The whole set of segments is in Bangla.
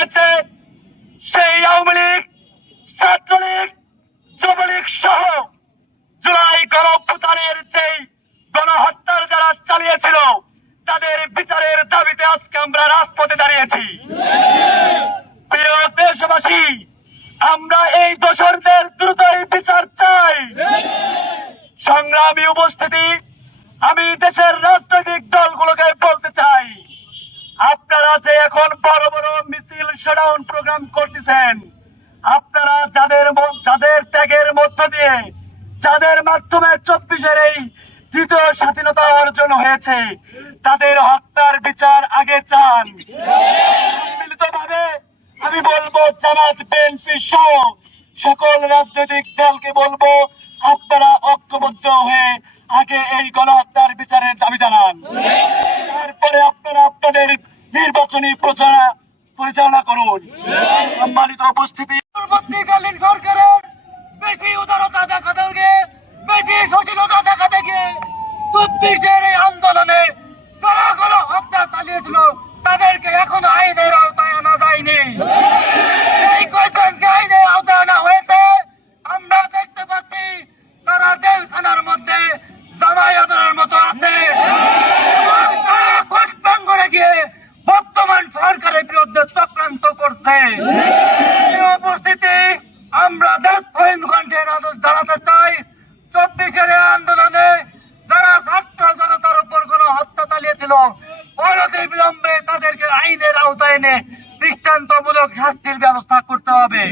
হয়েছে সেই আওয়ামী লীগ, ছাত্রলীগ, যুবলীগ সহ জুলাই গণঅভ্যুত্থানের যেই গণহত্যার যারা চালিয়েছিল, তাদের বিচারের দাবিতে আজকে আমরা রাজপথে দাঁড়িয়েছি। প্রিয় দেশবাসী, আমরা এই দোষরদের দ্রুতই বিচার চাই। সংগ্রামী উপস্থিতি, আমি দেশের রাজনৈতিক দলগুলোকে শোডাউন প্রোগ্রাম করতেছেন, আপনারা যাদের যাদের ত্যাগের মধ্য দিয়ে, যাদের মাধ্যমে চব্বিশের এই দ্বিতীয় স্বাধীনতা অর্জন হয়েছে, তাদের হত্যার বিচার আগে চান। আমি বলব, জামাত বিএনপি সহ সকল রাজনৈতিক দলকে বলব, আপনারা ঐক্যবদ্ধ হয়ে আগে এই গণহত্যার বিচারের দাবি জানান। তারপরে আপনারা আপনাদের নির্বাচনী প্রচারণা পরিচালনা করুন। সম্মানিত উপস্থিতি। পরবর্তীকালীন সরকারের বেশি উদারতা দেখাতে গিয়ে, বেশি সচেতনতা দেখাতে গিয়ে চব্বিশের এই আন্দোলনে যারা কোনো হত্যা চালিয়েছিল, তাদেরকে এখনও আইনের আওতায় আনা যায়নি। এই কয়েকজনকে আইনের আওতায় আনা হয়েছে। আমরা দেখতে পাচ্ছি তারা জেলখানার মধ্যে জামাই মতো আছে। তারা গিয়ে বর্তমান বিরুদ্ধে করছে এই উপস্থিতি আমরা দেশ ফরিদগঞ্জের জানাতে চাই। চব্বিশের আন্দোলনে যারা ছাত্র জনতার উপর কোন হত্যা চালিয়েছিল, অনতি বিলম্বে তাদেরকে আইনের আওতায় এনে দৃষ্টান্তমূলক শাস্তির ব্যবস্থা করতে হবে।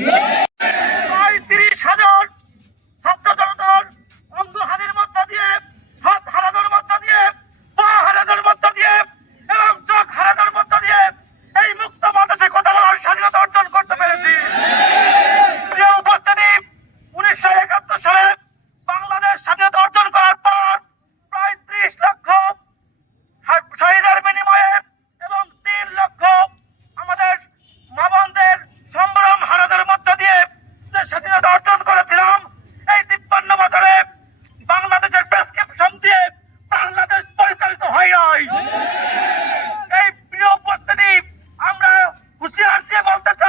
বলতে চাই?